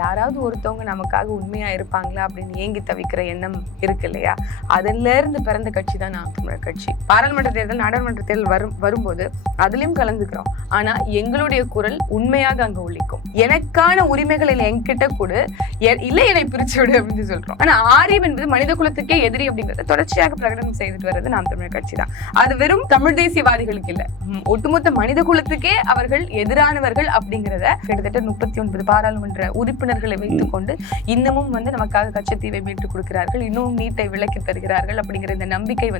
யாராவது ஒருத்தவங்க நமக்காக உண்மையா இருப்பாங்களா அப்படின்னு ஏங்கி தவிக்கிற எண்ணம் இருக்கு இல்லையா? அதுல இருந்து பிறந்த கட்சி தான் நாம் தமிழர் கட்சி. பாராளுமன்ற தேர்தல், நாடாளுமன்ற தேர்தல் வரும்போது அதுலயும் கலந்துக்கிறோம். ஆனா எங்களுடைய குரல் உண்மையாக அங்க ஒலிக்கும். எனக்கான உரிமைகளை என்கிட்ட கூட இல்ல, என்னை பிரிச்சு விடு அப்படின்னு சொல்றோம். ஆனா ஆரியம் என்பது மனித குலத்துக்கே எதிரி அப்படிங்கறத தொடர்ச்சியாக பிரகடனம் செய்துட்டு வர்றது நாம் தமிழர் கட்சி தான். அது வெறும் தமிழ் தேசியவாதிகளுக்கு இல்ல, ஒட்டுமொத்த மனித குலத்துக்கே அவர்கள் எதிரானவர்கள் அப்படிங்கிறத கிட்டத்தட்ட 39 பாராளுமன்ற உறுப்பினர்களை வைத்துக் கொண்டு இன்னமும் நமக்காக கச்சத்தீவை மீட்டுக் கொடுக்கிறார்கள், இன்னும் நீட்டை விலக்கி தருகிறார்கள் அப்படிங்கிற இந்த நம்பிக்கை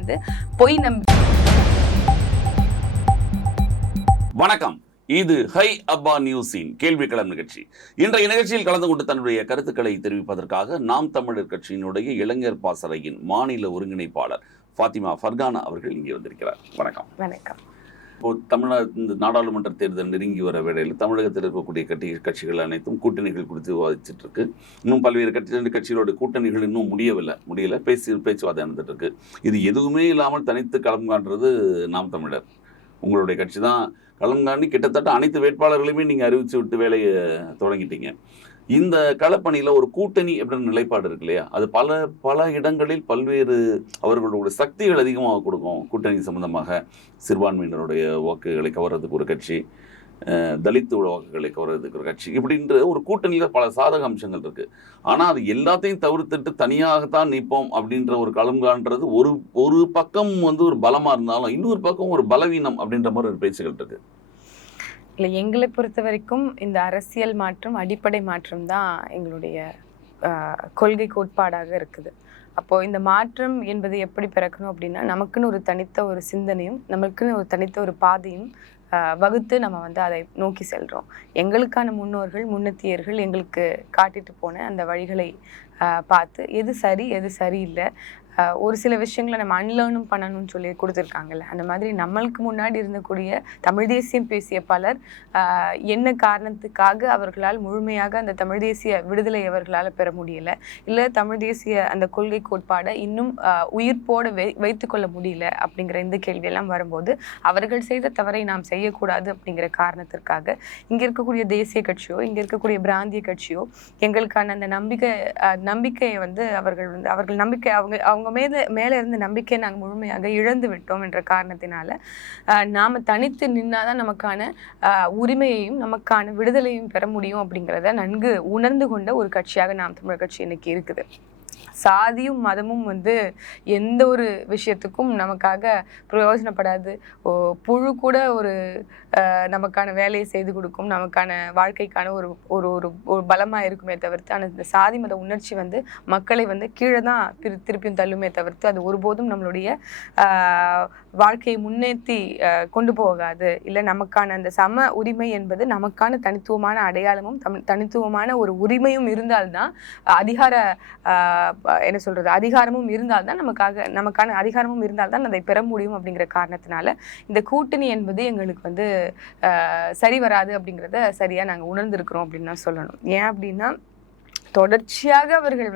பொய் நம்பிக்கை. வணக்கம், இது ஹை அப்பா நியூஸின் கேள்விக்களம் நிகழ்ச்சி. இன்றைய நிகழ்ச்சியில் கலந்து கொண்டு தன்னுடைய கருத்துக்களை தெரிவிப்பதற்காக நாம் தமிழர் கட்சியினுடைய இளைஞர் பாசறையின் மாநில ஒருங்கிணைப்பாளர் ஃபாத்திமா ஃபர்கானா அவர்கள் இங்கே வந்திருக்கிறார். வணக்கம். வணக்கம். இந்த நாடாளுமன்ற தேர்தல் நெருங்கி வர வேளையில் தமிழகத்தில் இருக்கக்கூடிய கட்சிகள் அனைத்தும் கூட்டணிகள் குறித்து விவாதிச்சுட்டு இருக்கு. இன்னும் பல்வேறு கட்சிகளோட கூட்டணிகள் இன்னும் முடியல பேச்சுவார்த்தை நடந்துட்டு இருக்கு. இது எதுவுமே இல்லாமல் தனித்து களம் காண்றது நாம் தமிழர். உங்களுடைய கட்சி தான் களம் காண்டி கிட்டத்தட்ட அனைத்து வேட்பாளர்களையுமே நீங்கள் அறிவிச்சு விட்டு வேலையை தொடங்கிட்டீங்க. இந்த களப்பணியில் ஒரு கூட்டணி அப்படின்னு நிலைப்பாடு இருக்கு இல்லையா? அது பல இடங்களில் பல்வேறு அவர்களோட சக்திகள் அதிகமாக கொடுக்கும். கூட்டணி சம்பந்தமாக சிறுபான்மையினருடைய வாக்குகளை கவர்றதுக்கு ஒரு கட்சி, தலித்தோட வாக்குகளை கவர்றதுக்கு ஒரு கட்சி, இப்படின்ற ஒரு கூட்டணியில் பல சாதக அம்சங்கள் இருக்குது. ஆனால் அது எல்லாத்தையும் தவிர்த்துட்டு தனியாகத்தான் நிற்போம் அப்படின்ற ஒரு களம் காண்றது ஒரு பக்கம் ஒரு பலமாக இருந்தாலும் இன்னொரு பக்கம் ஒரு பலவீனம் அப்படின்ற மாதிரி ஒரு பேச்சுகள் இருக்குது. இல்லை, எங்களை பொறுத்த வரைக்கும் இந்த அரசியல் மாற்றம், அடிப்படை மாற்றம் தான் எங்களுடைய கொள்கை கோட்பாடாக இருக்குது. அப்போது இந்த மாற்றம் என்பது எப்படி பிறக்கணும் அப்படின்னா, நமக்குன்னு ஒரு தனித்த ஒரு சிந்தனையும் நமக்குன்னு ஒரு தனித்த ஒரு பாதையும் வகுத்து நம்ம அதை நோக்கி செல்கிறோம். எங்களுக்கான முன்னோர்கள், முன்னத்தியர்கள் எங்களுக்கு காட்டிட்டு போன அந்த வழிகளை பார்த்து எது சரி எது சரியில்லை, ஒரு சில விஷயங்களை நம்ம அன்லேர்னும் பண்ணணும்னு சொல்லி கொடுத்துருக்காங்கல்ல, அந்த மாதிரி நம்மளுக்கு முன்னாடி இருந்தக்கூடிய தமிழ் தேசியம் பேசிய பலர் என்ன காரணத்துக்காக அவர்களால் முழுமையாக அந்த தமிழ் தேசிய விடுதலை அவர்களால் பெற முடியலை, இல்லை தமிழ் தேசிய அந்த கொள்கை கோட்பாடை இன்னும் உயிர்ப்போடு வைத்து கொள்ள முடியல அப்படிங்கிற இந்த கேள்வியெல்லாம் வரும்போது அவர்கள் செய்த தவறை நாம் செய்யக்கூடாது அப்படிங்கிற காரணத்திற்காக இங்கே இருக்கக்கூடிய தேசிய கட்சியோ இங்கே இருக்கக்கூடிய பிராந்திய கட்சியோ எங்களுக்கான அந்த நம்பிக்கையை அவர்கள் நம்பிக்கை அவங்க மேலே இருந்த நம்பிக்கையை நாங்கள் முழுமையாக இழந்து விட்டோம் என்ற காரணத்தினால நாம் தனித்து நின்னாதான் நமக்கான உரிமையையும் நமக்கான விடுதலையும் பெற முடியும் அப்படிங்கிறத நன்கு உணர்ந்து கொண்ட ஒரு கட்சியாக நாம் தமிழர் கட்சி இன்னைக்கு இருக்குது. சாதியும் மதமும் எந்த ஒரு விஷயத்துக்கும் நமக்காக பிரயோஜனப்படாது. புழு கூட ஒரு நமக்கான வேலையை செய்து கொடுக்கும், நமக்கான வாழ்க்கைக்கான ஒரு ஒரு ஒரு பலமாக இருக்குமே தவிர்த்து, ஆனால் இந்த சாதி மத உணர்ச்சி மக்களை கீழே தான் திருப்பியும் தள்ளுமே தவிர்த்து அது ஒருபோதும் நம்மளுடைய வாழ்க்கையை முன்னேற்றி கொண்டு போகாது. இல்லை, நமக்கான அந்த சம உரிமை என்பது நமக்கான தனித்துவமான அடையாளமும் தனித்துவமான ஒரு உரிமையும் இருந்தால்தான் அதிகாரமும் இருந்தால்தான் நமக்கான அதிகாரமும் இருந்தால்தான் அதை பெற முடியும் அப்படிங்கிற காரணத்தினால இந்த கூட்டணி என்பது எங்களுக்கு சரி வராது அப்படிங்கிறத சரியா நாங்கள் உணர்ந்திருக்கிறோம் அப்படின்னு தான் சொல்லணும். ஏன் அப்படின்னா, தொடர்ச்சியாக அவர்கள்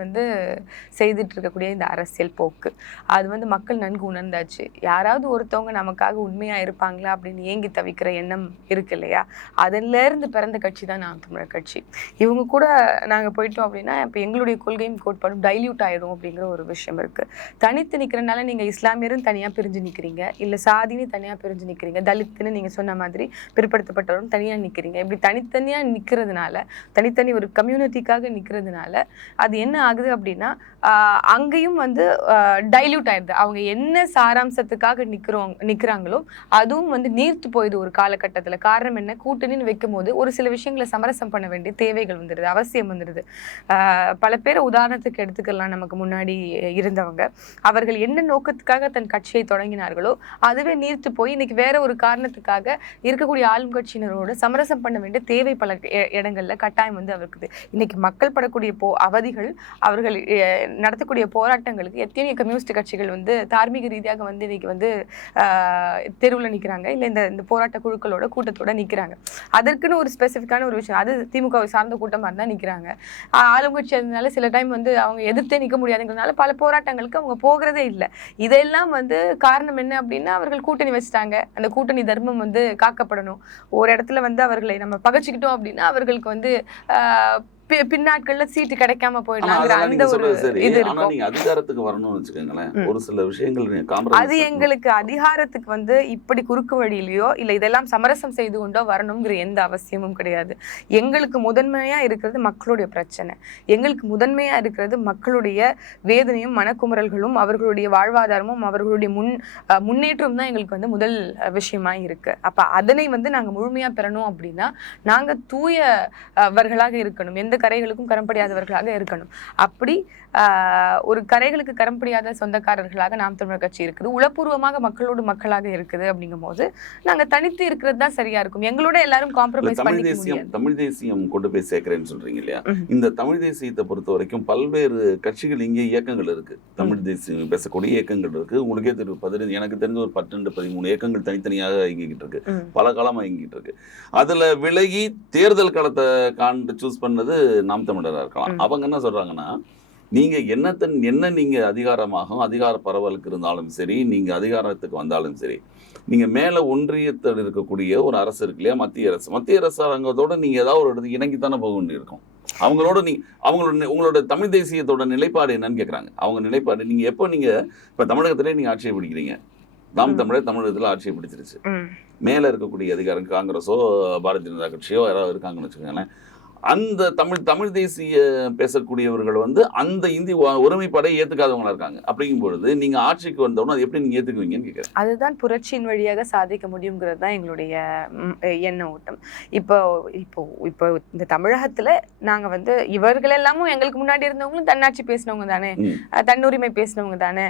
செய்துட்டு இருக்கக்கூடிய இந்த அரசியல் போக்கு அது மக்கள் நன்கு உணர்ந்தாச்சு. யாராவது ஒருத்தவங்க நமக்காக உண்மையா இருப்பாங்களா அப்படின்னு ஏங்கி தவிக்கிற எண்ணம் இருக்கு இல்லையா? அதுல இருந்து பிறந்த கட்சி தான் நாம் தமிழர் கட்சி. இவங்க கூட நாங்கள் போயிட்டோம் அப்படின்னா இப்போ எங்களுடைய கொள்கையும் கோட்பாடும் டைல்யூட் ஆயிடும் அப்படிங்கிற ஒரு விஷயம் இருக்கு. தனித்து நிற்கிறனால நீங்க இஸ்லாமியரும் தனியா பிரிஞ்சு நிற்கிறீங்க, இல்லை சாதின்னு தனியா பிரிஞ்சு நிற்கிறீங்க, தலித்துன்னு நீங்க சொன்ன மாதிரி பிற்படுத்தப்பட்டவரும் தனியா நிற்கிறீங்க. இப்படி தனித்தனியா நிற்கிறதுனால, தனித்தனி ஒரு கம்யூனிட்டிக்காக நிற்கிறது அது என்ன ஆகுது அப்படின்னா, அங்கேயும் டைல்யூட் ஆயிடுது. அவங்க என்ன சாராம்சத்துக்காக நிக்கிறாங்களோ அதுவும் நீர்த்து போயிடுது ஒரு காலகட்டத்தில். காரணம் என்ன? கூட்டணின்னு வைக்கும் போது ஒரு சில விஷயங்களை சமரசம் பண்ண வேண்டிய தேவைகள் வந்துடுது, அவசியம் வந்துடுது. பல பேரை உதாரணத்துக்கு எடுத்துக்கலாம். நமக்கு முன்னாடி இருந்தவங்க அவர்கள் என்ன நோக்கத்துக்காக தன் கட்சியை தொடங்கினார்களோ அதுவே நீர்த்து போய் இன்னைக்கு வேற ஒரு காரணத்துக்காக இருக்கக்கூடிய ஆளும் கட்சியினரோடு சமரசம் பண்ண வேண்டிய தேவை பல இடங்கள்ல கட்டாயம் இருக்குது. இன்னைக்கு மக்கள் படக்கூடிய அவதிகள், அவர்கள் நடத்தக்கூடிய போராட்டங்களுக்கு எத்தனை கம்யூனிஸ்ட் கட்சிகள் தார்மீக ரீதியாக இன்னைக்கு தெருவில் நிற்கிறாங்க, இல்லை இந்த போராட்ட குழுக்களோட கூட்டத்தோட நிற்கிறாங்க. அதற்குன்னு ஒரு ஸ்பெசிஃபிக்கான ஒரு விஷயம், அது திமுகவை சார்ந்த கூட்டமாக இருந்தால் நிற்கிறாங்க. ஆளுங்கட்சி அதனால சில டைம் அவங்க எதிர்த்தே நிற்க முடியாதுங்கிறதுனால பல போராட்டங்களுக்கு அவங்க போகிறதே இல்லை. இதெல்லாம் காரணம் என்ன அப்படின்னா, அவர்கள் கூட்டணி வச்சுட்டாங்க. அந்த கூட்டணி தர்மம் காக்கப்படணும். ஒரு இடத்துல அவர்களை நம்ம பகைச்சிக்கிட்டோம் அப்படின்னா அவர்களுக்கு பின்னாட்கள்ல சீட்டு கிடைக்காம ஆனா போயிடலாங்கிற அதெல்லாம் அந்த நீங்க ஒரு சொல்றது சரி. இது ஆனா இருக்கும். நீங்க அதிகாரத்துக்கு வரணும்னு வச்சுக்கோங்களேன், ஒரு சில விஷயங்கள் நீங்க அது காம்ப்ரமைஸ் எங்களுக்கு அதிகாரத்துக்கு வந்து இப்படி குறுக்கு வழியிலயோ இல்ல இதெல்லாம் சமரசம் செய்து கொண்டோ வரணுங்கிற எந்த அவசியமும் கிடையாது. எங்களுக்கு முதன்மையா இருக்கிறது மக்களுடைய பிரச்சனை. எங்களுக்கு முதன்மையா இருக்கிறது மக்களுடைய வேதனையும் மனக்குமுறல்களும் அவர்களுடைய வாழ்வாதாரமும் அவர்களுடைய முன்னேற்றம் தான் எங்களுக்கு வந்து முதல் விஷயமா இருக்கு. அப்ப அதனை வந்து நாங்க முழுமையா பெறணும் அப்படின்னா நாங்க தூயவர்களாக இருக்கணும், எந்த கரைகளுக்கும் கரம்படியாதவர்களாக இருக்கணும். அப்படி ஒரு கரைகளுக்கு கரம்படியாத சொந்தக்காரர்களாக நாம் தமிழர் கட்சி இருக்குது, உளப்பூர்வமாக மக்களோடு மக்களாக இருக்குது. அப்படிங்கும் போது நாங்க தனித்து இருக்கிறது தான் சரியா இருக்கும். எங்களோட எல்லாரும் காம்ப்ரமைஸ் பண்ணிக்க முடியாது. தமிழ் தேசியம் கொண்டு போய் சேர்க்கிறேன்னு சொல்றீங்க இல்லையா? இந்த தமிழ் தேசியத்தை பொறுத்த வரைக்கும் பல்வேறு கட்சிகள் இங்கே இயக்கங்கள் இருக்கு. தமிழ் தேசியம் பேசக்கூடிய இயக்கங்கள் இருக்கு. உங்களுக்கே தெரியும், எனக்கு தெரிஞ்ச ஒரு 12-13 இயக்கங்கள் தனித்தனியாக இயங்கிக்கிட்டு இருக்கு, பல காலமா இயங்கிட்டு இருக்கு. அதுல விலகி தேர்தல் களத்தை சூஸ் பண்ணது நாம் தமிழரா இருக்கலாம். அவங்க என்ன சொல்றாங்கன்னா, நீங்க என்ன நீங்க அதிகாரமாகவும் அதிகார பரவலுக்கு இருந்தாலும் சரி, நீங்க அதிகாரத்துக்கு வந்தாலும் சரி, நீங்க மேல ஒன்றியத்தில் இருக்கக்கூடிய ஒரு அரசு இருக்கு இல்லையா, மத்திய அரசாங்கத்தோட நீங்க ஏதாவது ஒரு இடத்துக்கு இணங்கித்தானே போக வேண்டியிருக்கும். அவங்களோட உங்களோட தமிழ் தேசியத்தோட நிலைப்பாடு என்னன்னு கேட்குறாங்க. அவங்க நிலைப்பாடு நீங்க இப்ப தமிழகத்திலே நீங்க ஆட்சியை பிடிக்கிறீங்க, நாம் தமிழகத்துல ஆட்சியை பிடிச்சிருச்சு, மேல இருக்கக்கூடிய அதிகாரம் காங்கிரஸோ பாரதிய ஜனதா கட்சியோ யாராவது இருக்காங்கன்னு வச்சுக்கோங்களேன், அந்த தமிழ் தேசிய பேசக்கூடியவர்கள் வந்து அந்த இந்திய ஒருமைப்பாடை ஏத்துக்காதவங்களா இருக்காங்க. அப்படிங்கும் பொழுது நீங்க ஆட்சிக்கு வந்தவொன்னு அதை எப்படி நீங்க ஏத்துக்குவீங்கன்னு கேட்குறேன். அதுதான் புரட்சியின் வழியாக சாதிக்க முடியுங்கிறது தான் எங்களுடைய எண்ண ஓட்டம். இப்போ இப்போ இப்போ இந்த தமிழகத்துல நாங்க வந்து இவர்கள் எல்லாமும் எங்களுக்கு முன்னாடி இருந்தவங்களும் தன்னாட்சி பேசினவங்க தானே, தன்னுரிமை பேசினவங்க தானே,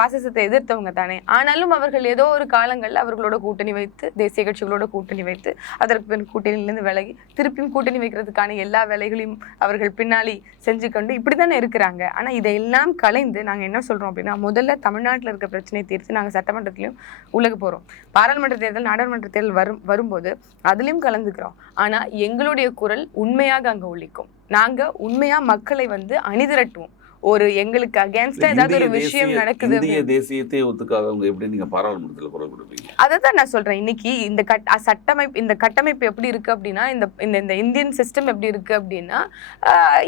பாசிசத்தை எதிர்த்தவங்க தானே. ஆனாலும் அவர்கள் ஏதோ ஒரு காலங்கள்ல அவர்களோட கூட்டணி வைத்து, தேசிய கட்சிகளோட கூட்டணி வைத்து, அதற்கு பின் கூட்டணியிலிருந்து விலகி திருப்பியும் கூட்டணி வைக்கிறதுக்கான எல்லா வேலைகளையும் அவர்கள் பின்னாடி செஞ்சு கொண்டு இப்படித்தானே இருக்கிறாங்க. ஆனா இதையெல்லாம் கலைந்து நாங்க என்ன சொல்றோம் அப்படின்னா, முதல்ல தமிழ்நாட்டில் இருக்க பிரச்சனையை தீர்த்து நாங்க சட்டமன்றத்திலையும் உலக போறோம். பாராளுமன்ற தேர்தல், நாடாளுமன்ற தேர்தல் வரும்போது அதுலயும் கலந்துக்கிறோம். ஆனா எங்களுடைய குரல் உண்மையாக அங்க ஒலிக்கும். நாங்க உண்மையா மக்களை வந்து அணிதிரட்டுவோம். ஒரு எங்களுக்கு அகேன்ஸ்டா ஏதாவது ஒரு விஷயம் நடக்குது, இந்திய தேசியத்தை ஒத்துக்காதவங்க எப்படி நீங்க பாராளுமன்றத்துல குரல் கொடுப்பீங்க? அதான் நான் சொல்றேன். இன்னைக்கு இந்த கட்டமைப்பு எப்படி இருக்கு அப்படின்னா, இந்த இந்தியன் சிஸ்டம் எப்படி இருக்கு அப்படின்னா,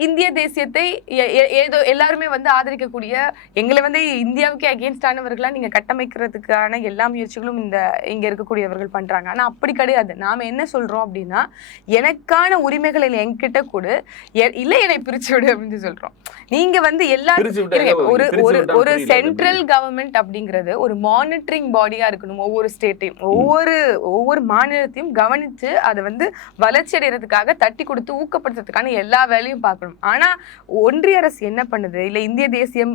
இந்திய தேசியத்தை ஏதோ எல்லாருமே வந்து ஆதரிக்கக்கூடிய, எங்களை வந்து இந்தியாவுக்கே அகேன்ஸ்டானவர்களா நீங்க கட்டமைக்கிறதுக்கான எல்லா முயற்சிகளும் இங்க இருக்கக்கூடியவர்கள் பண்றாங்க. ஆனா அப்படி கிடையாது. நாம என்ன சொல்றோம் அப்படின்னா, எனக்கான உரிமைகளை என்கிட்ட கொடு, இல்ல என்னை பிரிச்சு விடு அப்படின்னு சொல்றோம். நீங்க வந்து ஒரு சென்ட்ரல் கவர்மெண்ட் அப்படிங்கிறது ஒரு மானிட்டரிங் பாடியா இருக்கணும். ஒவ்வொரு ஸ்டேட்டையும் ஒவ்வொரு மாநிலத்தையும் கவனிச்சு அதை வந்து வளர்ச்சி அடைகிறதுக்காக தட்டி கொடுத்து ஊக்கப்படுத்துறதுக்கான எல்லா வேலையும் பார்க்கணும். ஆனா ஒன்றிய அரசு என்ன பண்ணுது, இல்ல இந்திய தேசியம்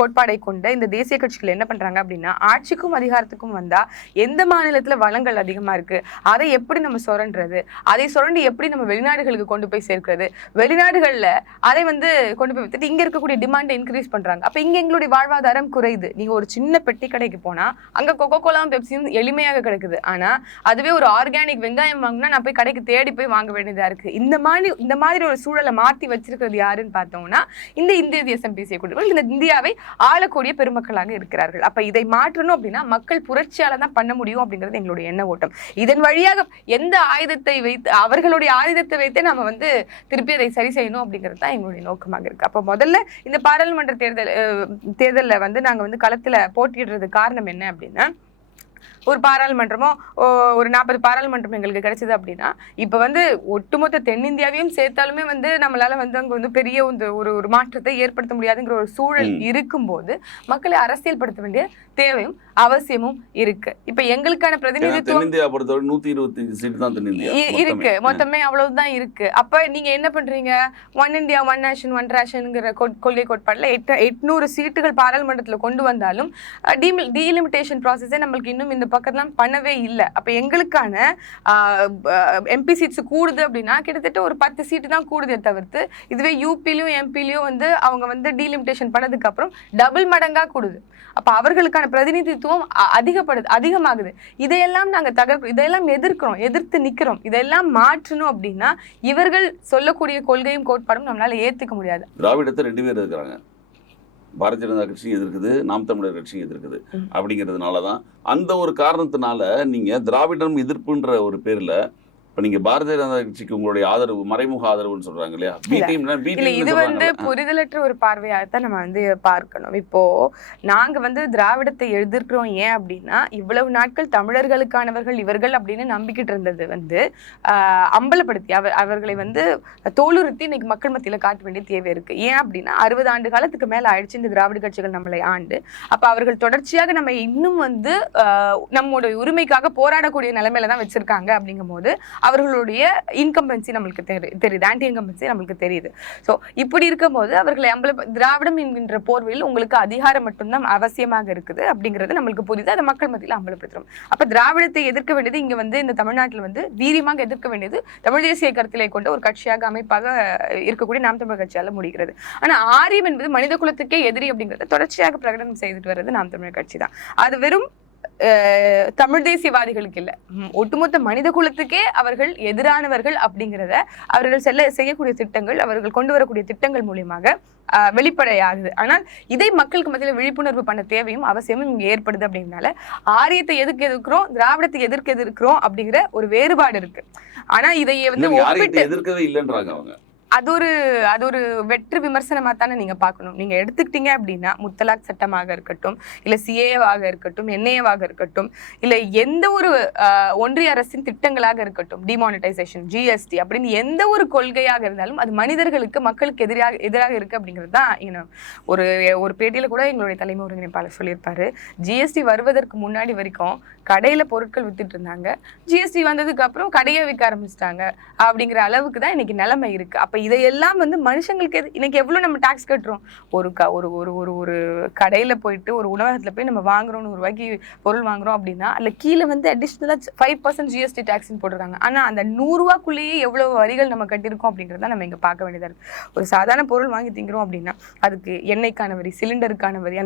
கோட்பாடை கொண்ட இந்த தேசிய கட்சிகள் என்ன பண்றாங்க அப்படின்னா, ஆட்சிக்கும் அதிகாரத்துக்கும் வந்தா எந்த மாநிலத்துல வளங்கள் அதிகமா இருக்கு அதை எப்படி நம்ம சுரண்டுறது, அதை சுரண்டி எப்படி நம்ம வெளிநாடுகளுக்கு கொண்டு போய் சேர்க்கிறது, வெளிநாடுகள்ல அதை வந்து கொண்டு போய் வித்துட்டு இங்க இருக்கக்கூடிய டிமாண்டை இன்க்ரீஸ் பண்றாங்க. அப்ப இங்க எங்களுடைய வாழ்வாதாரம் குறையுது. நீங்க ஒரு சின்ன பெட்டி கடைக்கு போனா அங்க கொக்கோ கோலாவும் பெப்சியும் எளிமையாக கிடைக்குது. ஆனா அதுவே ஒரு ஆர்கானிக் வெங்காயம் வாங்கினா நான் போய் கடைக்கு தேடி போய் வாங்க வேண்டியதா இருக்கு. இந்த மாதிரி ஒரு சூழலை மாத்தி வச்சிருக்கிறது யாருன்னு பார்த்தோம்னா, இந்த இந்திய தேசம் பேசிய கூட்டங்கள், இந்த இந்தியாவை ஆளக்கூடிய பெருமக்களாக இருக்கிறார்கள். அப்ப இதை மாற்றணும் அப்படின்னா மக்கள் புரட்சியால தான் பண்ண முடியும் அப்படிங்கிறது எங்களுடைய எண்ண ஓட்டம். இதன் வழியாக எந்த ஆயுதத்தை வைத்து, அவர்களுடைய ஆயுதத்தை வைத்தே நம்ம வந்து திருப்பி அதை சரி செய்யணும் அப்படிங்கிறது தான் எங்களுடைய நோக்கமாக இருக்கு. அப்ப முதல்ல இந்த பாராளுமன்ற தேர்தல்ல வந்து நாங்க வந்து களத்துல போட்டியிடுறது காரணம் என்ன அப்படின்னா, ஒரு பாராளுமன்றமோ ஒரு 40 பாராளுமன்றம் எங்களுக்கு கிடைச்சது அப்படின்னா, இப்ப வந்து ஒட்டுமொத்த தென்னிந்தியாவையும் சேர்த்தாலுமே வந்து நம்மளால வந்து அங்க வந்து பெரிய ஒரு மாற்றத்தை ஏற்படுத்த முடியாதுங்கிற ஒரு சூழல் இருக்கும்போது மக்களை அரசியல்படுத்த வேண்டிய தேவையும் அவசியமும் இருக்கு. இப்ப எங்களுக்கான பிரதிநிதித்துவம் பொறுத்தவரை 125 சீட் தான் இருக்கு, மொத்தமே அவ்வளவுதான் இருக்கு. அப்ப நீங்க என்ன பண்றீங்க, one India one nation one ரேஷன்ங்கிற கொள்கை கோட்பாடுல 800 சீட்டுகள் பாராளுமன்றத்துல கொண்டு வந்தாலும் டீலிமிட்டேஷன் ப்ராசஸே நம்மளுக்கு இன்னும் இந்த பக்கம்லாம் பண்ணவே இல்லை. அப்ப எங்களுக்கான எம்பி சீட்ஸ் கூடுது அப்படின்னா கிட்டத்தட்ட ஒரு 10 சீட்டு தான் கூடுதே தவிர்த்து, இதுவே யூபிலையும் எம்பிலையும் வந்து அவங்க வந்து டீலிமிட்டேஷன் பண்ணதுக்கு அப்புறம் டபுள் மடங்கா கூடுது. அப்ப அவர்களுக்கான பிரதிநிதித்துவம் அதிகமாகுது. இதையெல்லாம் நாங்க இதையெல்லாம் எதிர்த்து நிக்கிறோம். இதெல்லாம் மாற்றணும் அப்படின்னா இவர்கள் சொல்லக்கூடிய கொள்கையும் கோட்பாடும் நம்மளால ஏத்துக்க முடியாது. திராவிடத்தை 2 பேர் இருக்கிறாங்க, பாரதிய ஜனதா கட்சியும் எதிர்க்குது, நாம் தமிழர் கட்சியும் எதிர்க்குது. அப்படிங்கிறதுனால தான் அந்த ஒரு காரணத்தினால நீங்க திராவிடம் எதிர்ப்புன்ற ஒரு பேர்ல இப்ப நீங்க பாரதிய ஜனதா கட்சிக்கு உங்களுடைய ஆதரவு மறைமுக ஆதரவுன்னு சொல்றாங்க இல்லையா? இல்ல இது வந்து புரிதலற்ற ஒரு பார்வையாகத்தான் நம்ம வந்து பார்க்கணும். இப்போ நாங்க வந்து திராவிடத்தை எதிர்க்கிறோம் ஏன் அப்படின்னா, இவ்வளவு நாட்கள் தமிழர்களுக்கானவர்கள் இவர்கள் அப்படின்னு நம்பிக்கிட்டு இருந்தது வந்து அம்பலப்படுத்தி அவர்களை வந்து தோலுறுத்தி இன்னைக்கு மக்கள் மத்தியில காட்ட வேண்டிய தேவை இருக்கு. ஏன் அப்படின்னா 60 ஆண்டு காலத்துக்கு மேல ஆயிடுச்சு இந்த திராவிட கட்சிகள் நம்மளை ஆண்டு. அப்ப அவர்கள் தொடர்ச்சியாக நம்ம இன்னும் வந்து நம்மளுடைய உரிமைக்காக போராடக்கூடிய நிலைமையில தான் வச்சிருக்காங்க. அப்படிங்கும் போது அவர்களுடைய இன்கம்பன்சி நம்மளுக்கு தெரியுது, ஆன்டி இன்கம்பன்சி நம்மளுக்கு தெரியுது. ஸோ இப்படி இருக்கும்போது அவர்களை திராவிடம் என்கின்ற போர்வையில் உங்களுக்கு அதிகாரம் மட்டும்தான் அவசியமாக இருக்குது அப்படிங்கிறது நம்மளுக்கு புரியுது. அதை மக்கள் மத்தியில் அம்பலப்படுத்துறோம். அப்ப திராவிடத்தை எதிர்க்க வேண்டியது இங்க வந்து இந்த தமிழ்நாட்டில் வந்து வீரியமாக எதிர்க்க வேண்டியது தமிழ் தேசிய கருத்திலே கொண்ட ஒரு கட்சியாக அமைப்பாக இருக்கக்கூடிய நாம் தமிழர் கட்சியால முடிகிறது. ஆனா ஆரியம் என்பது மனித குலத்துக்கே எதிரி அப்படிங்கிறத தொடர்ச்சியாக பிரகடனம் செய்துட்டு வர்றது நாம் தமிழர் கட்சி தான். அது வெறும் தமிழ் தேசியவாதிகளுக்கு இல்ல, ஒட்டுமொத்த மனித குலத்துக்கே அவர்கள் எதிரானவர்கள் அப்படிங்கிறத அவர்கள் செய்யக்கூடிய திட்டங்கள், அவர்கள் கொண்டு வரக்கூடிய திட்டங்கள் மூலியமாக வெளிப்படையாகுது. ஆனால் இதை மக்களுக்கு மத்தியில் விழிப்புணர்வு பண்ண தேவையும் அவசியமும் இங்க ஏற்படுது. அப்படின்னால ஆரியத்தை எதிர்க்கிறோம், திராவிடத்தை எதிர்க்கிறோம் அப்படிங்கிற ஒரு வேறுபாடு இருக்கு. ஆனா இதை வந்து எதிர்க்கவே இல்லைன்றாங்க அவங்க. அது ஒரு வெற்று விமர்சனமா தானே நீங்க பார்க்கணும். நீங்க எடுத்துக்கிட்டீங்க அப்படின்னா முத்தலாக் சட்டமாக இருக்கட்டும், இல்ல சிஏவாக இருக்கட்டும், என்ஏவாக இருக்கட்டும், இல்ல எந்த ஒரு ஒன்றிய அரசின் திட்டங்களாக இருக்கட்டும், டிமானிட்டைசேஷன், ஜிஎஸ்டி அப்படின்னு எந்த ஒரு கொள்கையாக இருந்தாலும் அது மனிதர்களுக்கு மக்களுக்கு எதிராக இருக்கு அப்படிங்கிறது தான். ஒரு பேட்டியில கூட எங்களுடைய தலைமை ஒருங்கிணைப்பாளர் சொல்லியிருப்பாரு, ஜிஎஸ்டி வருவதற்கு முன்னாடி வரைக்கும் கடையில பொருட்கள் வித்துட்டு இருந்தாங்க, ஜிஎஸ்டி வந்ததுக்கு அப்புறம் கடையை விற்க ஆரம்பிச்சிட்டாங்க அப்படிங்கிற அளவுக்கு தான் இன்னைக்கு நிலைமை இருக்கு. அப்ப இதையெல்லாம் வந்து மனுஷங்களுக்கு இன்னைக்கு எவ்வளவு நம்ம டாக்ஸ் கட்டுறோம். ஒரு ஒரு கடையில போயிட்டு ஒரு உணவகத்துல போய் நம்ம வாங்குறோம், 100 ரூபாய்க்கு பொருள் வாங்குறோம் அப்படின்னா அதுல கீழே வந்து அடிஷனலா 5% ஜிஎஸ்டி டாக்ஸ்ன்னு போட்டுருக்காங்க. ஆனா அந்த 100 ரூபாய்க்குள்ளேயே எவ்வளவு வரிகள் நம்ம கட்டியிருக்கோம் அப்படிங்கிறத நம்ம இங்க பார்க்க வேண்டியதா இருக்கு. ஒரு சாதாரண பொருள் வாங்கி திங்கிறோம் அப்படின்னா அதுக்கு எண்ணெய்க்கான வரி, சிலிண்டருக்கான வரி,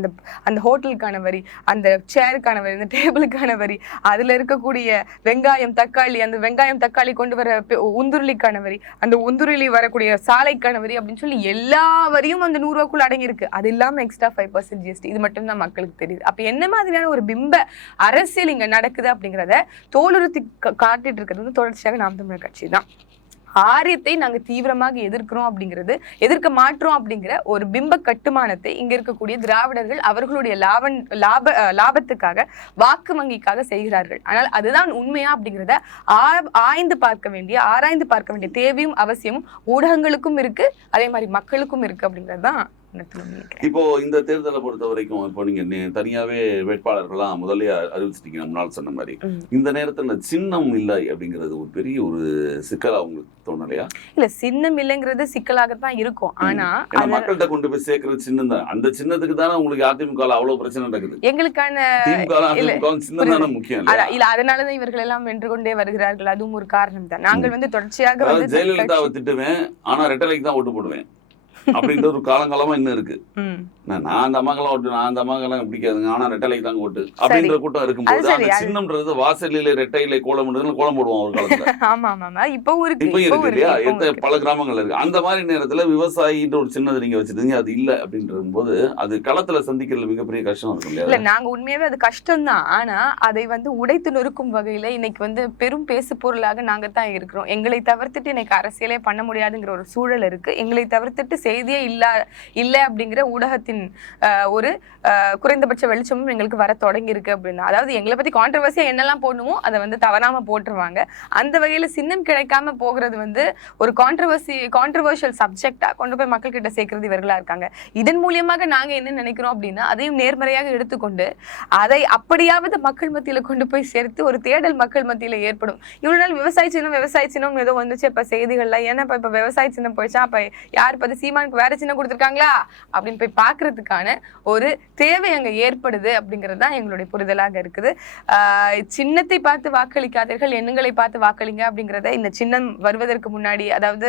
அந்த ஹோட்டலுக்கான வரி, அந்த சேருக்கான வரி, அந்த டேபிளுக்கான வரி, அதுல இருக்கக்கூடிய வெங்காயம் தக்காளி, அந்த வெங்காயம் தக்காளி கொண்டு வர உந்துருளிக்கான வரி, அந்த உந்துருளி வரக்கூடிய சாலைக்கான வரி அப்படின்னு சொல்லி எல்லா வரியும் அந்த 100 ரூபாய்க்குள்ள அடங்கி இருக்கு. அது இல்லாம எக்ஸ்ட்ரா 5% ஜிஎஸ்டி. இது மட்டும் தான் மக்களுக்கு தெரியுது. அப்ப என்ன மாதிரியான ஒரு பிம்ப அரசியல் இங்க நடக்குது அப்படிங்கிறத தோலுறுத்தி காட்டிட்டு இருக்கிறது வந்து தொடர்ச்சியாக நாம் தமிழர் கட்சி தான். ஆரியத்தை நாங்க தீவிரமாக எதிர்க்கிறோம் அப்படிங்கிறது, எதிர்க்க மாற்றோம் அப்படிங்கிற ஒரு பிம்ப கட்டுமானத்தை இங்க இருக்கக்கூடிய திராவிடர்கள் அவர்களுடைய லாபத்துக்காக, வாக்கு வங்கிக்காக செய்கிறார்கள். ஆனால் அதுதான் உண்மையா அப்படிங்கிறத ஆராய்ந்து பார்க்க வேண்டிய தேவையும் அவசியமும் ஊடகங்களுக்கும் இருக்கு, அதே மாதிரி மக்களுக்கும் இருக்கு அப்படிங்கிறது தான். இப்போ இந்த தேர்தலை பொறுத்த வரைக்கும் இப்போ நீங்க தனியாவே வேட்பாளர்கள்லாம் முதல்ல அறிவிச்சிட்டீங்க முன்னாள் சொன்ன மாதிரி. இந்த நேரத்துல சின்னம் இல்லை அப்படிங்கிறது ஒரு பெரிய ஒரு சிக்கலா உங்களுக்கு தோணலையா? இல்ல, சின்னம் இல்லைங்கிறது சிக்கலாகத்தான் இருக்கும். ஆனா மக்கள்கிட்ட கொண்டு போய் சேர்க்கறது சின்னம் தான். அந்த சின்னத்துக்கு தானே உங்களுக்கு அதிமுக அவ்வளவு பிரச்சனை நடக்குது. எங்களுக்கான சின்னம் தானே முக்கியம் இல்ல? அதனாலதான் இவர்கள் எல்லாம் வென்று கொண்டே வருகிறார்கள். அதுவும் ஒரு காரணம் தான். நாங்கள் வந்து தொடர்ச்சியாக ஜெயலலிதாவை திட்டுவேன், ஆனா ரெட்டலைக்கு தான் ஓட்டு போடுவேன் அப்படின்ற ஒரு காலங்காலமா இன்னும் இருக்கு. நான் அந்த அம்மாக்கெல்லாம் ஓட்டு, நான் அந்த அம்மாக்கெல்லாம் பிடிக்காதுங்க, ஆனா ரெட்டலைக்கு தாங்க ஓட்டு அப்படின்ற கூட்டம் இருக்கும்போது அந்த சின்னம்ன்றது வாசலிலே ரெட்டையிலே கோலம் கோலம் போடுவோம் ஒரு காலத்துல. ஆமா இப்போ இருக்கு இல்லையா? பல கிராமங்கள் இருக்கு. அந்த மாதிரி நேரத்துல விவசாயின்ற ஒரு சின்னதை நீங்க வச்சிருந்தீங்க, அது இல்ல அப்படின்ற போது அது களத்துல சந்திக்கிறது மிகப்பெரிய கஷ்டம் இருக்கும் இல்லையா? இல்ல, நாங்க உண்மையாவே அது கஷ்டம் தான். ஆனா அதை வந்து உடைத்து நொறுக்கும் வகையில இன்னைக்கு வந்து பெரும் பேசு பொருளாக நாங்க தான் இருக்கிறோம். எங்களை தவிர்த்துட்டு இன்னைக்கு அரசியலே பண்ண முடியாதுங்கிற ஒரு சூழல் இருக்கு. எங்களை தவிர்த்துட்டு செய்தியே இல்ல அப்படிங்கிற ஊடகத்தின் ஒரு குறைந்தபட்ச வெளிச்சமும் எங்களுக்கு வர தொடங்கி இருக்கு அப்படின்னா, அதாவது எங்களை பத்தி கான்ட்ரவர்சியா என்னெல்லாம் போடணுமோ அதை வந்து தவறாம போட்டுருவாங்க. அந்த வகையில சின்னம் கிடைக்காம போகிறது வந்து ஒரு கான்ட்ரவர்ஷியல் சப்ஜெக்டா கொண்டு போய் மக்கள் கிட்ட சேர்க்கிறது இவர்களா இருக்காங்க. இதன் மூலியமாக நாங்க என்ன நினைக்கிறோம் அப்படின்னா, அதையும் நேர்மறையாக எடுத்துக்கொண்டு அதை அப்படியாவது மக்கள் மத்தியில கொண்டு போய் சேர்த்து ஒரு தேடல் மக்கள் மத்தியில ஏற்படும். இவ்வளவு நாள் விவசாய சின்னம் ஏதோ வந்துச்சு, இப்ப செய்திகள்ல ஏன்னா இப்ப விவசாய சின்னம் போயிடுச்சா, அப்ப யார் பத்தி சீமானுக்கு வேற சின்னம் கொடுத்துருக்காங்களா அப்படின்னு போய் பாக்குறதுக்கான ஒரு தேவை அங்க ஏற்படுது அப்படிங்கிறது தான் எங்களுடைய புரிதலாக இருக்குது. சின்னத்தை பார்த்து வாக்களிக்காதீர்கள், எண்ணங்களை பார்த்து வாக்களிங்க அப்படிங்கறத இந்த சின்னம் வருவதற்கு முன்னாடி, அதாவது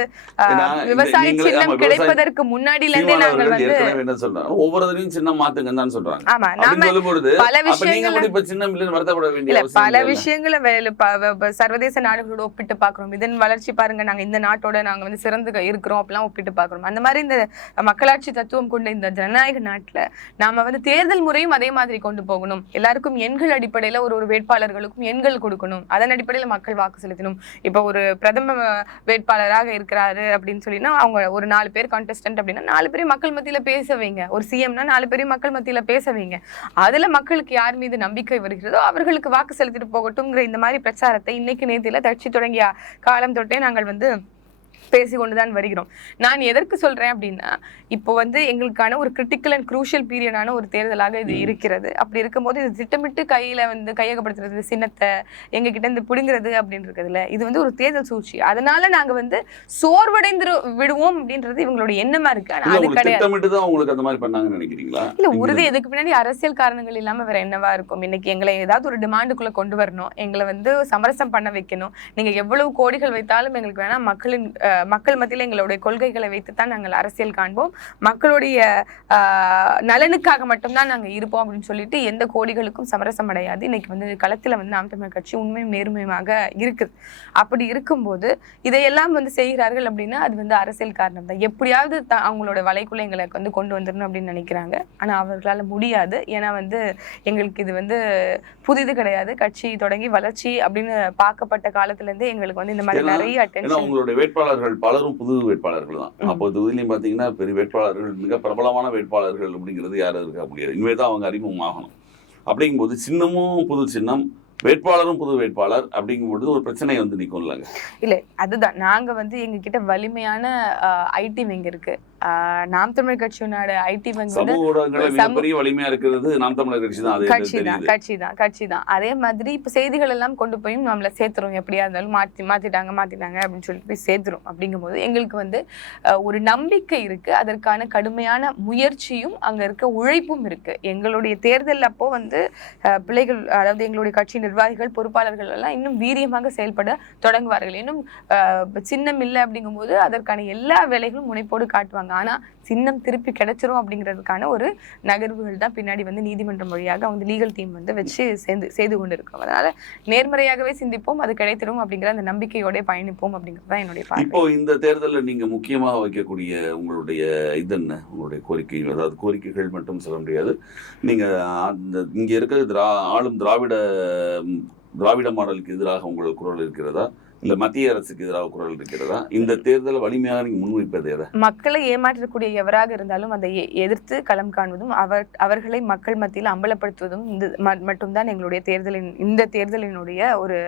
விவசாய சின்னம் கிடைப்பதற்கு முன்னாடில இருந்தே நாங்கள் வந்து என்ன சொல்றோம், ஒவ்வொருத்தரையும் சின்னம் மாத்துங்கன்னு தான் சொல்றாங்க. ஆமா, நாம பல விஷயங்களை சர்வதேச நாடுகளோட ஒப்பிட்டு பாக்குறோம். இதன் வளர்ச்சி பாருங்க, நாங்க இந்த நாட்டோட நாங்க வந்து சிறந்து இருக்கிறோம் அப்படிலாம் ஒப்பிட்டு பாக்குறோம். அந்த மாதிரி இந்த மக்களாட்சி தத்துவம் கொண்ட இந்த ஜனநாயக ஜனநாயக நாட்டுல நாம வந்து தேர்தல் முறையும் அதே மாதிரி கொண்டு போகணும். எல்லாருக்கும் எண்கள் அடிப்படையில ஒரு வேட்பாளர்களுக்கும் எண்கள் கொடுக்கணும். அதன் அடிப்படையில மக்கள் வாக்கு செலுத்தணும். இப்ப ஒரு பிரதம வேட்பாளராக இருக்கிறாரு அப்படின்னு சொல்லினா அவங்க ஒரு 4 பேர் கான்டெஸ்டன்ட் அப்படின்னா 4 பேரையும் மக்கள் மத்தியில பேச வைங்க. ஒரு சிஎம்னா 4 பேரையும் மக்கள் மத்தியில பேச வைங்க. அதுல மக்களுக்கு யார் மீது நம்பிக்கை வருகிறதோ அவர்களுக்கு வாக்கு செலுத்திட்டு போகட்டும்ங்கிற இந்த மாதிரி பிரச்சாரத்தை இன்னைக்கு நேத்தில தட்சி தொடங்கிய காலம் தொட்டே நாங்கள் வந்து பேசிக்கொண்டுதான் வருகிறோம். நான் எதற்கு சொல்றேன் அப்படின்னா, இப்போ வந்து எங்களுக்கான ஒரு கிரிட்டிக்கல் அண்ட் குரூஷியல் பீரியடான ஒரு தேர்தலாக இது இருக்கிறது. அப்படி இருக்கும்போது இது திட்டமிட்டு கையகப்படுத்துறது, சின்னத்தை எங்க கிட்ட இருந்து பிடுங்கிறது அப்படின்னு இருக்குதுல்ல, இது வந்து ஒரு தேர்தல் சூழ்ச்சி. அதனால நாங்க வந்து சோர்வடைந்து விடுவோம் அப்படின்றது இவங்களுடைய எண்ணமா இருக்கு. ஆனா அது கிடையாது. உங்களுக்கு அந்த மாதிரி பண்ணாங்கன்னு நினைக்கிறீங்களா? இல்ல, உறுதி எதுக்கு பின்னாடி அரசியல் காரணங்கள் இல்லாம வேற என்னவா இருக்கும்? இன்னைக்கு எங்களை ஏதாவது ஒரு டிமாண்டுக்குள்ள கொண்டு வரணும், எங்களை வந்து சமரசம் பண்ண வைக்கணும். நீங்க எவ்வளவு கோடிகள் வைத்தாலும் எங்களுக்கு வேணா மக்கள் மத்தியில் எங்களுடைய கொள்கைகளை வைத்துத்தான் நாங்கள் அரசியல் காண்போம், மக்களுடைய நலனுக்காக மட்டும்தான் நாங்க இருப்போம் அப்படின்னு சொல்லிட்டு எந்த கோடிகளுக்கும் சமரசம் அடையாது. இன்னைக்கு வந்து களத்துல வந்து நாம் தமிழர் கட்சி உண்மையும் நேர்மையுமாக இருக்குது. அப்படி இருக்கும்போது இதையெல்லாம் வந்து செய்கிறார்கள் அப்படின்னா அது வந்து அரசியல் காரணம் தான். எப்படியாவது அவங்களோட வலைக்குள்ள எங்களை வந்து கொண்டு வந்துடணும் அப்படின்னு நினைக்கிறாங்க. ஆனா அவர்களால முடியாது. ஏன்னா வந்து எங்களுக்கு இது வந்து புதிது கிடையாது. கட்சி தொடங்கி வளர்ச்சி அப்படின்னு பார்க்கப்பட்ட காலத்துல இருந்து எங்களுக்கு வந்து இந்த மாதிரி நிறைய அட்டென்ஷன். உங்களுடைய வேட்பாளர்கள் பலரும் புது வேட்பாளர்கள் தான். அப்போ இதுலயும் பாத்தீங்கன்னா பெரிய வேட்பாளர்கள், மிக பிரபலமான வேட்பாளர்கள் அப்படிங்கிறது யாரும் இருக்க முடியாது. இனிமேதான் அவங்க அறிமுகமாகணும். அப்படிங்கும்போது சின்னமும் புது சின்னம், வேட்பாளரும் புது வேட்பாளர் அப்படிங்கும்போது ஒரு பிரச்சனை வந்து நிற்கும் இல்லைங்க? இல்ல, அதுதான் நாங்க வந்து எங்க கிட்ட வலிமையான ஐடி விங் இருக்கு. நாம் தமிழர் கட்சியோட ஐடி விங் வந்து மிகப்பெரிய வலிமையா இருக்கிறது நாம் தமிழர் கட்சி தான். அதே மாதிரி இப்ப செய்திகள் எல்லாம் கொண்டு போய் நம்மள சேர்த்துரும். எப்படியா இருந்தாலும் மாத்திட்டாங்க அப்படின்னு சொல்லிட்டு போய் சேர்த்துரும். அப்படிங்கும்போது எங்களுக்கு வந்து ஒரு நம்பிக்கை இருக்கு. அதற்கான கடுமையான முயற்சியும் அங்க இருக்க உழைப்பும் இருக்கு. எங்களுடைய தேர்தல் அப்போ வந்து பிள்ளைகள், அதாவது எங்களுடைய கட்சி நிர்வாகிகள், பொறுப்பாளர்கள் எல்லாம் இன்னும் வீரியமாக செயல்பட தொடங்குவார்கள். இன்னும் சின்னம் இல்லை அப்படிங்கும்போது அதற்கான எல்லா வேலைகளும் முனைப்போடு காட்டுவாங்க. ஆனா சின்னம் திருப்பி கிடைச்சிரும் அப்படிங்கிறதுக்கான ஒரு நகர்வுகள் தான் பின்னாடி வந்து நீதிமன்றம் வழியாக வந்து லீகல் டீம் வந்து வச்சு செய்து கொண்டு இருக்கோம். அதனால நேர்மறையாகவே சிந்திப்போம், அது கிடைத்திரும் அப்படிங்கிற அந்த நம்பிக்கையோட பயணிப்போம் அப்படிங்கிறது தான் என்னுடைய பார்வை. இப்போ இந்த தேர்தலில் நீங்க முக்கியமாக வைக்கக்கூடிய உங்களுடைய இது என்ன, உங்களுடைய கோரிக்கை? அதாவது கோரிக்கைகள் மட்டும் சொல்ல முடியாது. நீங்க இங்க இருக்க ஆளும் திராவிட மாடலுக்கு எதிராக உங்களுக்கு குரல் இருக்கிறதா, இல்ல மத்திய அரசுக்கு எதிராக குரல் இருக்கிறதா? இந்த தேர்தலை வலிமையாக நீங்க முன்வைப்பது எதை? மக்களை ஏமாற்றக்கூடிய எவராக இருந்தாலும் அதை எதிர்த்து களம் காண்பதும் அவர்களை மக்கள் மத்தியில் அம்பலப்படுத்துவதும் மட்டும்தான் எங்களுடைய இந்த தேர்தலினுடைய ஒரு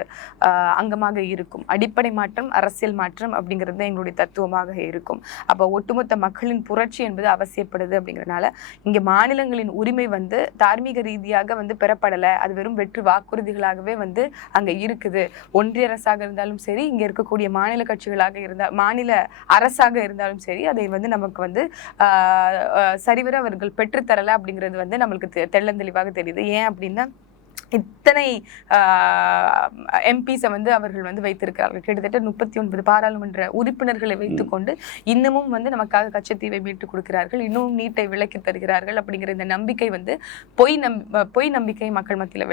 அங்கமாக இருக்கும். அடிப்படை மாற்றம், அரசியல் மாற்றம் அப்படிங்கிறது எங்களுடைய தத்துவமாக இருக்கும். அப்போ ஒட்டுமொத்த மக்களின் புரட்சி என்பது அவசியப்படுது. அப்படிங்கிறதுனால இங்க மாநிலங்களின் உரிமை வந்து தார்மீக ரீதியாக வந்து பெறப்படலை. அது வெறும் வெற்று வாக்குறுதிகளாகவே வந்து அங்க இருக்குது. ஒன்றிய அரசாக இருந்தாலும் சரி, இங்க இருக்கக்கூடிய மாநில கட்சிகளாக இருந்தால், மாநில அரசாக இருந்தாலும் சரி, அதை வந்து நமக்கு வந்து சரிவர அவர்கள் பெற்றுத்தரல அப்படிங்கிறது வந்து நம்மளுக்கு தெள்ளந்தெளிவாக தெரியுது. ஏன் அப்படின்னா இத்தனை எம்பிஸை வந்து அவர்கள் வந்து வைத்திருக்கிறார்கள். கிட்டத்தட்ட 39 பாராளுமன்ற உறுப்பினர்களை வைத்துக்கொண்டு இன்னமும் வந்து நமக்காக கச்சத்தீவை மீட்டு கொடுக்கிறார்கள், இன்னமும் நீட்டை விலக்கி தருகிறார்கள் அப்படிங்கிற இந்த நம்பிக்கை வந்து பொய் நம்பிக்கை மக்கள் மத்தியில்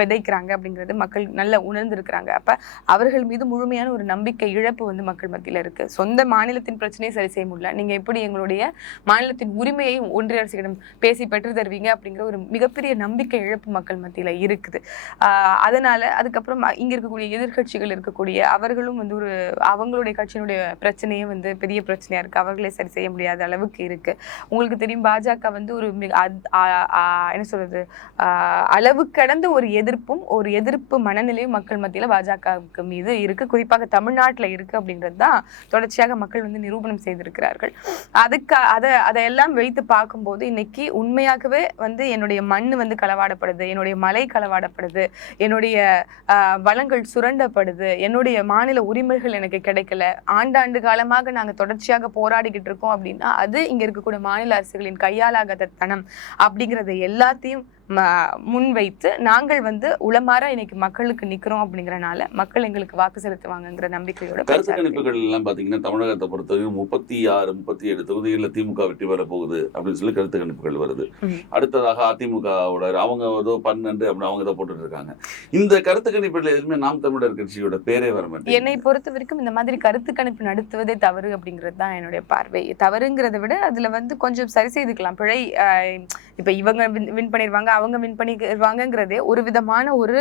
விதைக்கிறாங்க அப்படிங்கிறது மக்கள் நல்லா உணர்ந்திருக்கிறாங்க. அப்ப அவர்கள் மீது முழுமையான ஒரு நம்பிக்கை இழப்பு வந்து மக்கள் மத்தியில் இருக்கு. சொந்த மாநிலத்தின் பிரச்சனையை சரி செய்ய முடியல, நீங்க எப்படி எங்களுடைய மாநிலத்தின் உரிமையை ஒன்றிய அரசிடம் பேசி பெற்று தருவீங்க அப்படிங்கிற ஒரு மிகப்பெரிய நம்பிக்கை இழப்பு மக்கள் மத்தியில் இருக்குது. அதனால அதுக்கப்புறம் இங்க இருக்கக்கூடிய எதிர்கட்சிகள் இருக்கக்கூடிய அவர்களும் வந்து அவங்களுடைய கட்சியினுடைய பிரச்சனையே வந்து பெரிய பிரச்சனையா இருக்கு. அவர்களே சரி செய்ய முடியாத அளவுக்கு இருக்கு. உங்களுக்கு தெரியும், பாஜக வந்து ஒரு என்ன சொல்றது, அளவு கடந்த ஒரு எதிர்ப்பு மனநிலையும் மக்கள் மத்தியில பாஜகவுக்கு மீது இருக்கு. குறிப்பாக தமிழ்நாட்டுல இருக்கு அப்படின்றது தான் தொடர்ச்சியாக மக்கள் வந்து நிரூபணம் செய்திருக்கிறார்கள். அதையெல்லாம் வைத்து பார்க்கும்போது இன்னைக்கு உண்மையாகவே வந்து என்னுடைய மண் வந்து களவாடப்படுது, என்னுடைய மலை களவாடப்படுது, என்னுடைய வளங்கள் சுரண்டப்படுது, என்னுடைய மாநில உரிமைகள் எனக்கு கிடைக்கல, ஆண்டாண்டு காலமாக நாங்க தொடர்ச்சியாக போராடிக்கிட்டு இருக்கோம் அப்படின்னா அது இங்க இருக்கக்கூடிய மாநில அரசுகளின் கையாலாகாத தனம் அப்படிங்கறத எல்லாத்தையும் முன்வைத்து நாங்கள் வந்து உளமாற இன்னைக்கு மக்களுக்கு நிக்கிறோம் அப்படிங்கறனால மக்கள் எங்களுக்கு வாக்கு செலுத்துவாங்கங்கிற நம்பிக்கையோட கருத்து கணிப்புகள் எல்லாம் பாத்தீங்கன்னா தமிழகத்தை பொறுத்தவரைக்கும் 36, 37 தொகுதிகளில் திமுக வெற்றி பெற போகுது அப்படின்னு சொல்லி கருத்து கணிப்புகள் வருது. அடுத்ததாக அதிமுகவோட அவங்க ஏதோ 12 அப்படின்னு அவங்க தான் போட்டுட்டு இருக்காங்க. இந்த கருத்து கணிப்புகள் எதுவுமே நாம் தமிழர் கட்சியோட பேரே வர மாட்டேங்குது. என்னை பொறுத்த வரைக்கும் இந்த மாதிரி கருத்து கணிப்பு நடத்துவதே தவறு அப்படிங்கிறது தான் என்னுடைய பார்வை. தவறுங்கிறத விட அதுல வந்து கொஞ்சம் சரி செய்துக்கலாம். பிழை இப்ப இவங்க வின் பண்ணிடுவாங்க, அவங்க வின் பண்ணிடுவாங்கிறதே ஒரு விதமான ஒரு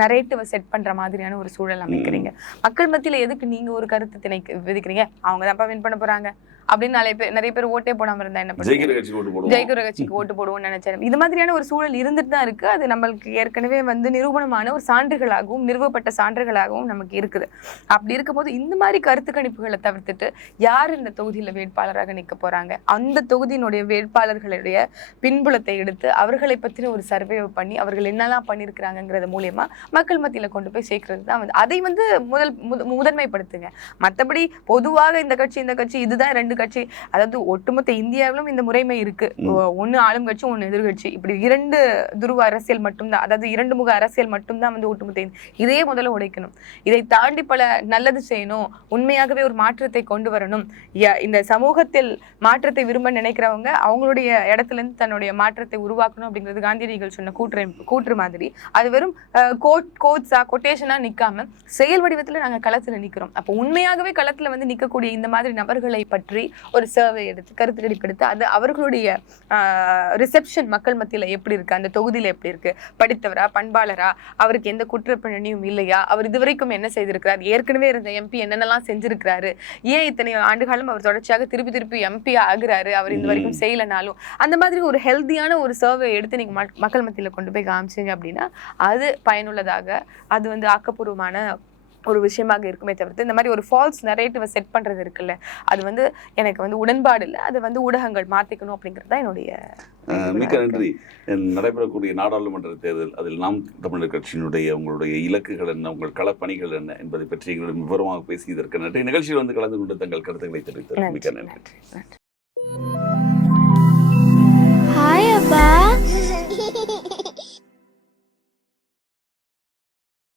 நரேட்டிவ் செட் பண்ற மாதிரியான ஒரு சூழல் அமைக்கிறீங்க. மக்கள் மத்தியில எதுக்கு நீங்க ஒரு கருத்து விதிக்கிறீங்க? அவங்க தான்ப்பா வின் பண்ண போறாங்க அப்படின்னு நிறைய பேர் ஓட்டே போடாம இருந்தா என்ன பண்ணுவோம்? ஜெயிக்கிற கட்சிக்கு ஓட்டு போடுவோம்னு நினைச்சேன். இது மாதிரியான ஒரு சூழல் இருந்துட்டு தான் இருக்கு. அது நம்மளுக்கு ஏற்கனவே வந்து நிரூபணமான ஒரு சான்றுகளாகவும் நிறுவப்பட்ட சான்றுகளாகவும் நமக்கு இருக்குது. அப்படி இருக்கும்போது இந்த மாதிரி கருத்து கணிப்புகளை தவிர்த்துட்டு யார் இந்த தொகுதியில வேட்பாளராக நிற்க போறாங்க, அந்த தொகுதியினுடைய வேட்பாளர்களுடைய பின்புலத்தை எடுத்து அவர்களை பற்றின ஒரு சர்வே பண்ணி அவர்கள் என்னெல்லாம் பண்ணியிருக்கிறாங்கிறது மூலியமா மக்கள் மத்தியில கொண்டு போய் சேர்க்கறது தான் வந்து அதை வந்து முதன்மைப்படுத்துங்க. மற்றபடி பொதுவாக இந்த கட்சி இதுதான் ரெண்டு கட்சி, அதாவது ஒட்டுமொத்த இந்தியாவிலும் இந்த முறைமை இருக்கு. ஒன்னு ஆளும் கட்சி, ஒன்னு எதிர்கட்சி, இப்படி 2 துருவ அரசியல் மட்டும்தான், அதாவது 2 முக அரசியல் மட்டும்தான் வந்து ஒட்டுமொத்த இதே முதல்ல உடைக்கணும். இதை தாண்டி பல நல்லது செய்யணும், உண்மையாகவே ஒரு மாற்றத்தை கொண்டு வரணும். இந்த சமூகத்தில் மாற்றத்தை விரும்ப நினைக்கிறவங்க அவங்களுடைய இடத்துல இருந்து தன்னுடைய மாற்றத்தை உருவாக்கணும் அப்படிங்கிறது காந்தியடிகள் சொன்ன கூற்று மாதிரி. அது வெறும் கொட்டேஷனா நிக்காம செயல் வடிவத்துல நாங்க களத்துல நிக்கிறோம். அப்போ உண்மையாகவே களத்துல வந்து நிக்கக்கூடிய இந்த மாதிரி நபர்களை பற்றி ஒரு சர்வே எடுத்து கருத்து கணிப்பு எடுத்து அது அவர்களுடைய ரிசெப்ஷன் மக்கள் மத்தியில எப்படி இருக்கு, அந்த தொகுதியில எப்படி இருக்கு, படித்தவரா, பண்பாளரா, அவருக்கு எந்த குற்றப்பின்னணியும் இல்லையா, அவர் இதுவரைக்கும் என்ன செய்திருக்கிறார், ஏற்கனவே இருந்த எம்பி என்னென்னலாம் செஞ்சிருக்கிறாரு, ஏன் இத்தனை ஆண்டுகாலம் அவர் தொடர்ச்சியாக திருப்பி எம்பி ஆகுறாரு, அவர் இது வரைக்கும் செய்யலனாலும், அந்த மாதிரி ஒரு ஹெல்தியான ஒரு சர்வே எடுத்து நீங்க மக்கள் மத்தியில கொண்டு போய் காமிச்சீங்க அப்படின்னா அது பயனுள்ளதாக, அது வந்து ஆக்கப்பூர்வமான ஒரு விஷயமாக இருக்குமே தவிர்த்து இந்த மாதிரி ஒரு ஃபால்ஸ் நரேட்டிவை செட் பண்றது இருக்குல்ல, அது வந்து எனக்கு வந்து உடன்பாடு இல்லை. அது வந்து ஊடகங்கள் மாத்திக்கணும் அப்படிங்கிறது தான் என்னுடைய. மிக்க நன்றி. நடைபெறக்கூடிய நாடாளுமன்ற தேர்தல், அதில் நாம் தமிழர் கட்சியினுடைய உங்களுடைய இலக்குகள் என்ன, உங்கள் களப்பணிகள் என்ன என்பதை பற்றி எங்களுடன் விவரமாக பேசியதற்கு நன்றி. நிகழ்ச்சியில் வந்து கலந்து கொண்டு தங்கள் கருத்துக்களை தெரிவித்தார். மிக்க நன்றி.